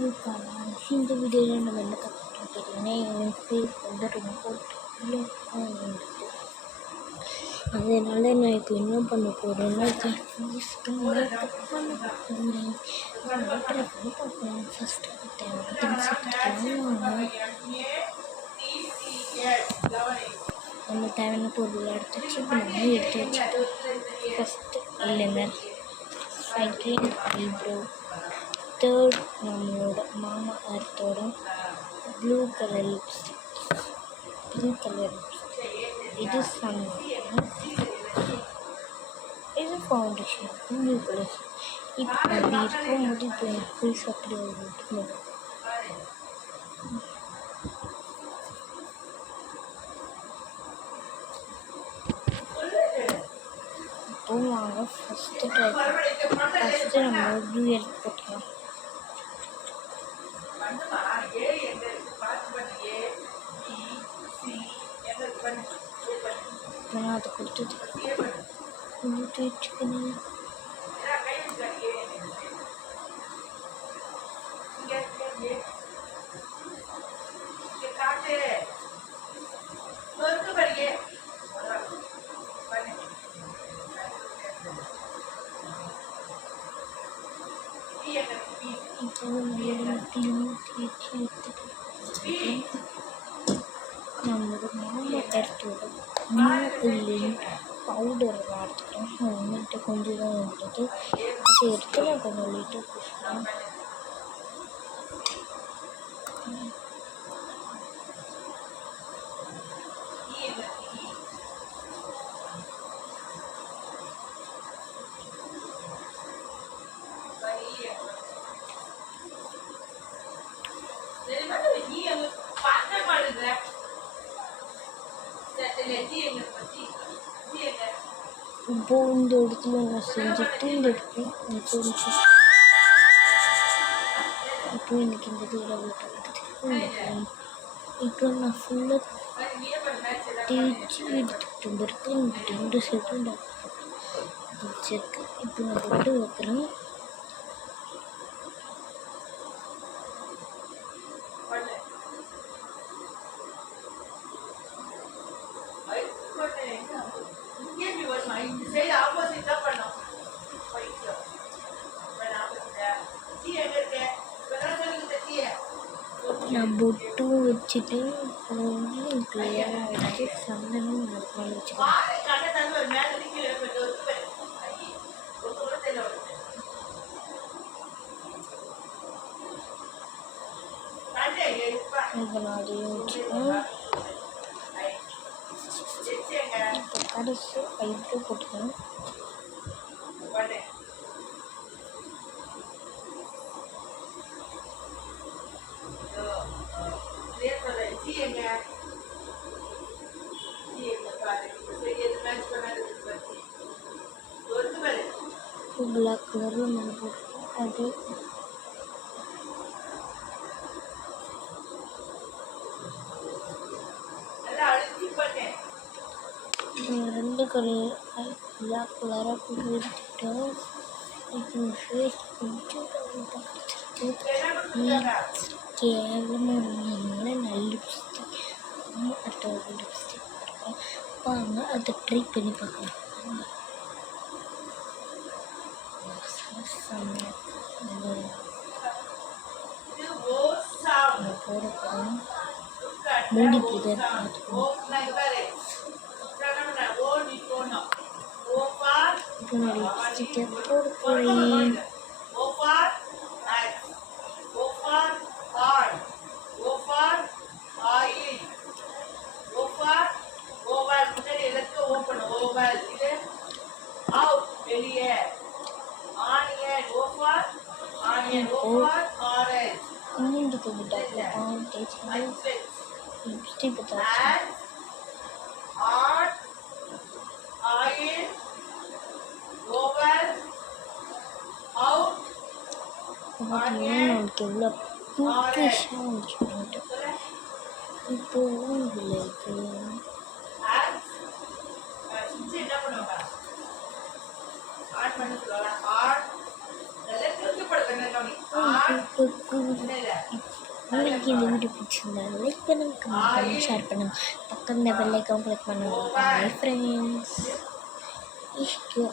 இந்த வீடியோவில் நம்ம என்ன கற்றுக்கிட்டோம் கேட்டிங்கன்னா, என் ஃபேஸ் வந்து ரொம்ப வந்துட்டு அதனால் நான் இப்போ என்ன பண்ண போகிறேன்னா ஃபேஸ்க்கு மேக்கப் பண்ண போகிறேன். ட்ரை பண்ணி பார்ப்பேன். ஃபஸ்ட்டு தேவையான திங்ஸ் எடுத்துக்கலாம். நம்ம தேவையான பொருள் எடுத்து வச்சு இப்போ நம்ம எடுத்து வச்சுட்டு first eyeliner, second eyebrow, third நம்மளோட மாமா அர்த்தோட blue colour lipstick, pink colour lipstick, இது சன்ஸ்க்ரீன், இது ஃபவுண்டேஷன் ப்ளூ கலர். இப்போ அப்படி இருக்கும்போது இப்போ என் ஃபேஸ் அப்படி வந்துட்டு இப்போ வாங்க ஃபஸ்ட்டு ஃபஸ்ட்டு நம்ம ப்ளூ எடுத்து போட்டுக்கலாம். நான் அதை கொடுத்ததுக்கு ஊற்றி வச்சுக்கணும். இப்போ நம்மளோட மாமா எடுத்தோட நியூ பவுடர் எடுத்துட்டோம். வந்துட்டு கொஞ்சம் தான் இருந்தது. அதை எடுத்து நான் கொஞ்சம் லைட்டாக பூசினேன். இப்போ இந்த இடத்துல நான் செஞ்சுட்டு இந்த இடத்துல இப்போ எனக்கு இந்த இதில் இப்போ நான் ஃபுல்லாக தேய்ச்சி எடுத்துக்கிட்டு வந்துருக்கு. இந்த 2 செகண்ட் வச்சிருக்கு. இப்போ நான் போட்டு வைக்கிறேன். நான் பொட்டும் வச்சுட்டு கிளியராக வச்சு சந்தனம் நடக்காமல் வச்சுக்கேன். இப்போ நான் அதையும் வச்சுக்கேன். இப்போ கடைசி ஐப்ரோ போட்டுக்கேன். பிளாக் கலரில் நம்ம போட்டுக்கோம். அது ரெண்டு கலர் பிளாக் கலராக போட்டு எடுத்துக்கிட்டோம். இப்போ ஃபேஸ் கொஞ்சம் கேவலமான நல்ல லிப்ஸ்டிக் அதோட லிப்ஸ்டிக் போட்டுருக்கோம். வாங்க அதை ட்ரை பண்ணி பார்க்கலாம். போடப்போம் மூடி புதர் பார்த்துக்கணும். இப்போ நான் லிப்ஸ்டிக்கை போட போகிறேன். மூடி கொஞ்சம் டெவலப் தேய்ச்சி லிப்ஸ்டிக் பார்த்தீங்கன்னா நமக்கு எவ்வளோ பிங்கிஷாக வந்துட்டு இப்போ இதில் இருக்குது. உங்களுக்கு இந்த வீடியோ பிடிச்சிருந்தா லைக் பண்ணுங்க, கமெண்ட் பண்ணுங்க, ஷேர் பண்ணுங்க, பக்கம் இந்த பெல் ஐக்கான் கிளிக் பண்ணுங்க. Bye friends. இஷ்யூ